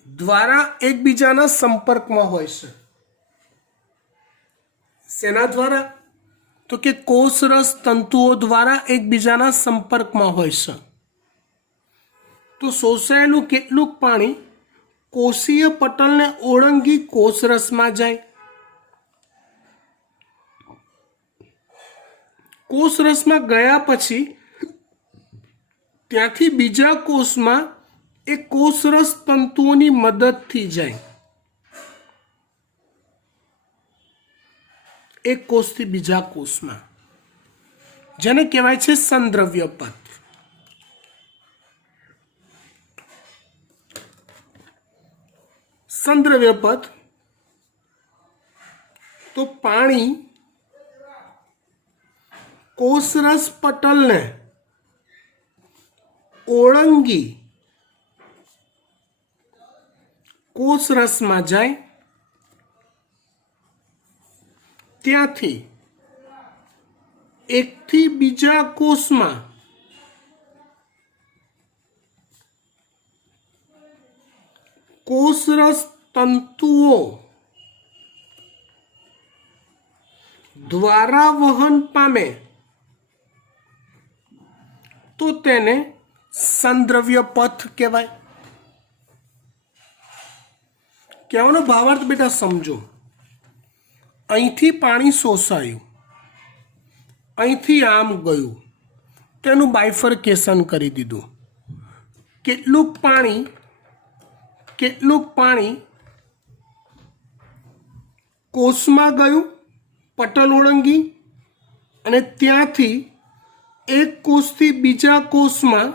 દ્વારા એકબીજાના સંપર્કમાં હોય છે. શેના દ્વારા? તો કે કોષરસ તંતુઓ દ્વારા એકબીજાના સંપર્કમાં હોય છે. તો શોષાયેલું કેટલુંક પાણી કોષીય પટલને ઓળંગી કોષરસમાં જાય. કોષરસમાં ગયા પછી ત્યાંથી બીજા કોષમાં એ કોષરસ તંતુઓની મદદથી જાય. એક કોષથી બીજા કોષમાં, જેને કહેવાય છે સંદ્રવ્ય પથ. સંદ્રવ્ય પથ તો પાણી કોષરસ પટલને ઓળંગી કોષરસમાં જાય, ત્યાંથી એકથી બીજા કોષમાં કોષરસ તંતુઓ દ્વારા વહન પામે તો તેને સંદ્રવ્ય પથ કહેવાય. કહેવાનો ભાવાર્થ બેટા સમજો. અહીંથી પાણી શોષાયું, અહીંથી આમ ગયું, તેનું બાયફર્કેશન કરી દીધું. કેટલુંક પાણી કોષમાં ગયું, પટલ ઓળંગી, અને ત્યાંથી એક કોષથી બીજા કોષમાં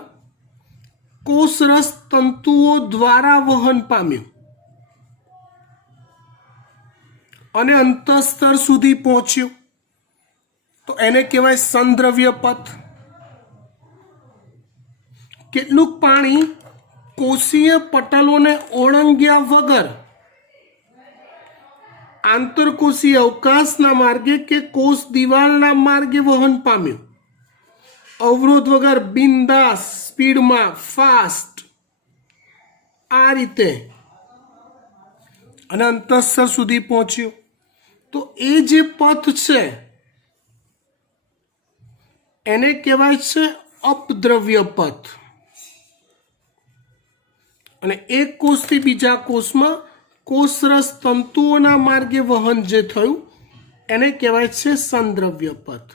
કોષરસ તંતુઓ દ્વારા વહન પામ્યું અને અંતઃસ્તર સુધી પહોંચ્યું, તો એને કહેવાય સંદ્રવ્ય પથ. કેટલુંક પાણી કોષીય પટલોને ઓળંગ્યા વગર આંતરકોષીય અવકાશના માર્ગે કે કોષ દિવાલના માર્ગે વહન પામ્યું. અવરોધ વગર બિંદાસ સ્પીડમાં ફાસ્ટ આ રીતે અને અંતઃસ્તર સુધી પહોંચ્યું. તો એ જે પથ છે એને કહેવાય છે અપદ્રવ્ય પથ. અને એક કોષથી બીજા કોષમાં કોષરસ તંતુઓના માર્ગે વહન જે થયું એને કહેવાય છે સંદ્રવ્ય પથ.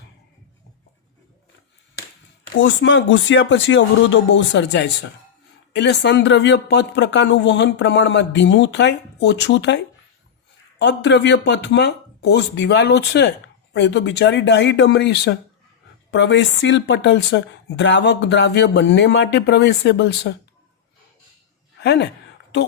કોષમાં ઘૂસ્યા પછી અવરોધો બહુ સર્જાય છે, એટલે સંદ્રવ્ય પથ પ્રકારનું વહન પ્રમાણમાં ધીમું થાય, ઓછું થાય. અદ્રવ્ય પથમાં કોષ દિવાલો છે પણ એ તો બિચારી ડાહી ડમરી છે, પ્રવેશશીલ પટલ છે, દ્રાવક દ્રાવ્ય બંને માટે પ્રવેશેબલ છે, હે ને. તો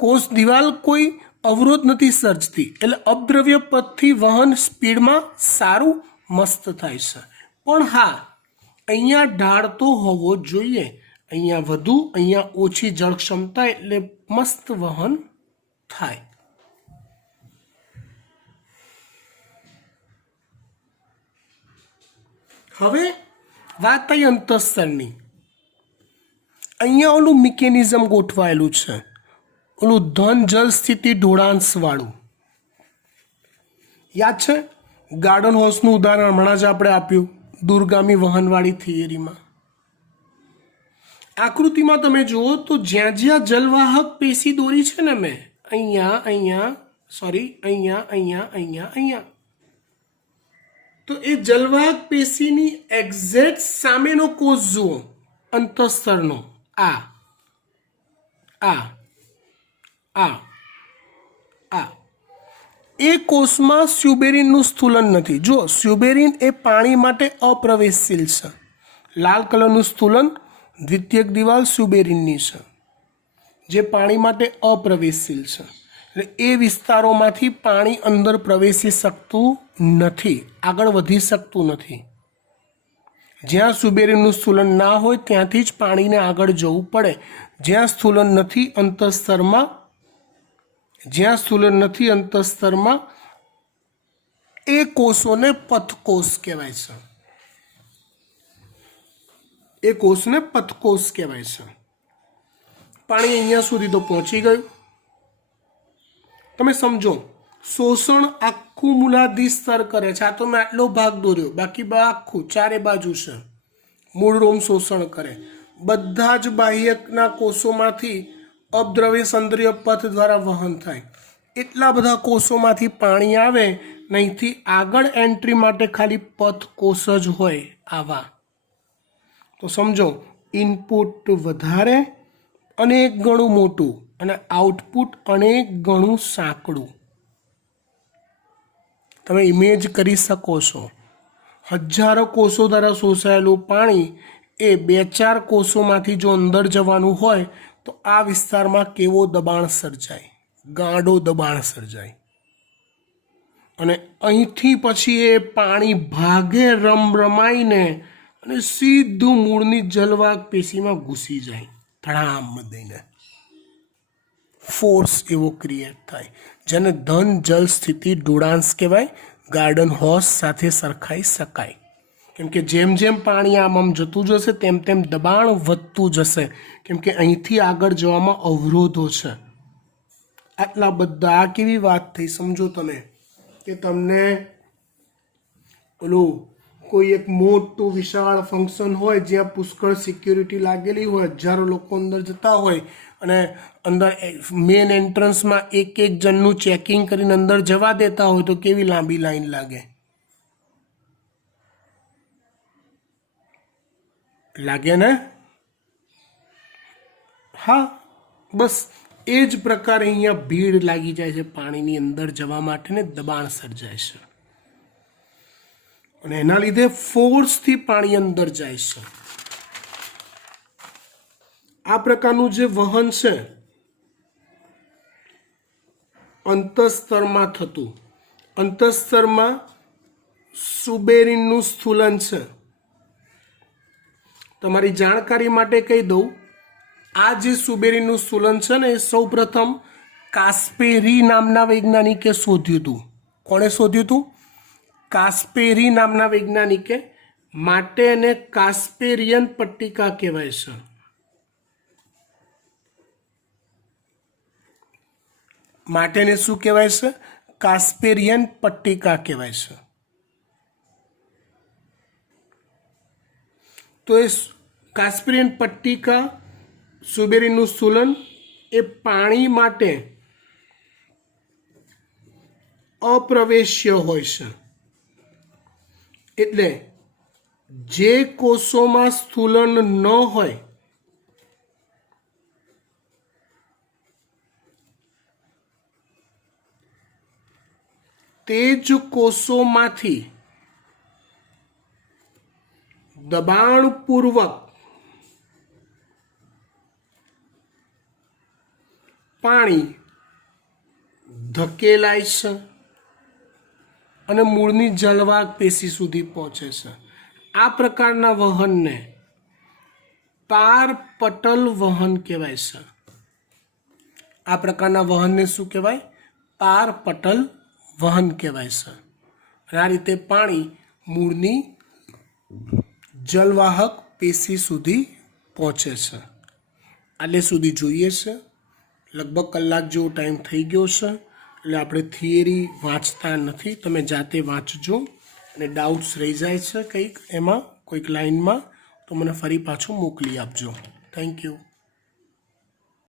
કોષ દિવાલ કોઈ અવરોધ નથી સર્જતી, એટલે અપદ્રવ્ય પથથી વહન સ્પીડમાં સારું મસ્ત થાય છે. પણ હા, અહીંયા ઢાળ તો હોવો જોઈએ, અહીંયા વધુ, અહીંયા ઓછી જળ ક્ષમતા, એટલે મસ્ત વહન થાય. હવે વાત થઈ અંતઃસ્તરની. અહીંયા ઓલું મિકેનિઝમ ગોઠવાયેલું છે, ઓલું ધન જલ સ્થિતિ ઢોળાંશવાળું. યાદ છે? ગાર્ડન હાઉસનું ઉદાહરણ હમણાં જ આપણે આપ્યું દૂરગામી વહનવાળી થિયરીમાં. આકૃતિમાં તમે જુઓ તો જ્યાં જ્યાં જલવાહક પેશી દોરી છે ને મેં, અહીંયા, તો એ જલવાહક પેશીની એક્ઝેક્ટ સામેનો કોષ જુઓ, અંતઃસ્તરનો. એ કોષમાં સ્યુબેરિનનું સ્થૂલન નથી. જો સ્યુબેરિન એ પાણી માટે અપ્રવેશશીલ છે. લાલ કલરનું સ્થૂલન દ્વિતીયક દિવાલ સ્યુબેરિનની છે, જે પાણી માટે અપ્રવેશશીલ છે. એટલે એ વિસ્તારોમાંથી પાણી અંદર પ્રવેશી શકતું નથી, આગળ વધી શકતું નથી. જ્યાં સ્યુબેરિનનું સ્થૂલન ના હોય ત્યાંથી જ પાણીને આગળ જવું પડે. જ્યાં સ્થૂલન નથી અંતઃસ્તરમાં એ કોષોને પથકોષ કહેવાય છે. પાણી અહીંયા સુધી તો પહોંચી ગયું. તમે સમજો, શોષણ આખું મૂલાધાર સ્તર કરે છે. આ તો મેં આટલો ભાગ દોર્યો, બાકી આખું ચારે બાજુ છે. મૂળરોમ શોષણ કરે. બધા જ બાહ્યકના કોષોમાંથી અપદ્રવ્ય સંદ્રવ્ય પથ દ્વારા વહન થાય. એટલા બધા કોષોમાંથી પાણી આવે, નહીંથી આગળ એન્ટ્રી માટે ખાલી પથ કોષ જ હોય આવા. તો સમજો, ઇનપુટ વધારે અનેક ગણું મોટું અને આઉટપુટ અનેક ગણું સાંકડું. તમે ઇમેજ કરી શકો છો. હજારો કોષો દ્વારા શોષાયેલું પાણી એ 2-4 કોષોમાંથી જો અંદર જવાનું હોય તો આ વિસ્તારમાં કેવો દબાણ સર્જાય, ગાઢો દબાણ સર્જાય. અને અહીંથી પછી એ પાણી ભાગે રમાઈને અને સીધું મૂળની જલવાહક પેશીમાં ઘૂસી જાય ધડામ દઈને. ફોર્સ એવો ક્રિએટ થાય જેને ધન જલ સ્થિતિ ડોળાંશ કહેવાય. ગાર્ડન હોર્સ સાથે સરખાઈ શકાય, કેમ કે જેમ જેમ પાણી આમ જતું જશે તેમ તેમ દબાણ વધતું જશે, કેમ કે અહીંથી આગળ જવામાં અવરોધો છે. આટલા બધા આ કેવી વાત થઈ સમજો તમે, કે તમને ઓલું કોઈ એક મોટું વિશાળ ફંક્શન હોય જ્યાં પુષ્કળ સિક્યુરિટી લાગેલી હોય, હજારો લોકો અંદર જતા હોય અને અંદર મેન એન્ટ્રન્સમાં એક એક જણનું ચેકિંગ કરીને અંદર જવા દેતા હોય તો કેવી લાંબી લાઈન લાગે. લાગે ને? હા, બસ એ જ પ્રકારે અહીંયા ભીડ લાગી જાય છે પાણીની અંદર જવા માટે ને દબાણ સર્જાય છે અને એના લીધે ફોર્સથી પાણી અંદર જાય છે. આ પ્રકારનું જે વહન છે અંતઃસ્તરમાં થતું, અંતઃસ્તરમાં સુબેરિનનું સ્થૂલન છે. તમારી જાણકારી માટે કહી દઉં, આ જે સુબેરિનનું સ્થૂલન છે ને એ સૌ પ્રથમ કાસ્પેરી નામના વૈજ્ઞાનિકે શોધ્યું હતું. કોણે શોધ્યું હતું? કાસ્પેરી નામના વૈજ્ઞાનિકે. માટે એને કાસ્પેરિયન પટ્ટિકા કહેવાય છે. માટેને શું કહેવાય છે? કાસ્પેરિયન પટ્ટિકા કહેવાય છે. તો એ કાસ્પેરિયન પટ્ટિકા, સુબેરિનનું સ્થૂલન એ પાણી માટે અપ્રવેશ્ય હોય છે. એટલે જે કોષોમાં સ્થૂલન ન હોય તે જ કોષોમાંથી દબાણપૂર્વક પાણી ધકેલાય છે અને મૂળની જલવાહક પેશી સુધી પહોંચે છે. આ પ્રકારના વહનને પારપટલ વહન કહેવાય છે. આ પ્રકારના વહનને શું કહેવાય? પારપટલ વહન કહેવાય છે. આ રીતે પાણી મૂળની જલવાહક પેશી સુધી પહોંચે છે. આટલે સુધી જોઈએ છે. લગભગ કલાક જેવો ટાઈમ થઈ ગયો છે, એટલે આપણે થિયરી વાંચતા નથી. તમે જાતે વાંચજો અને ડાઉટ્સ રહી જાય છે કંઈક એમાં, કોઈક લાઇનમાં, તો મને ફરી પાછું મોકલી આપજો. Thank you.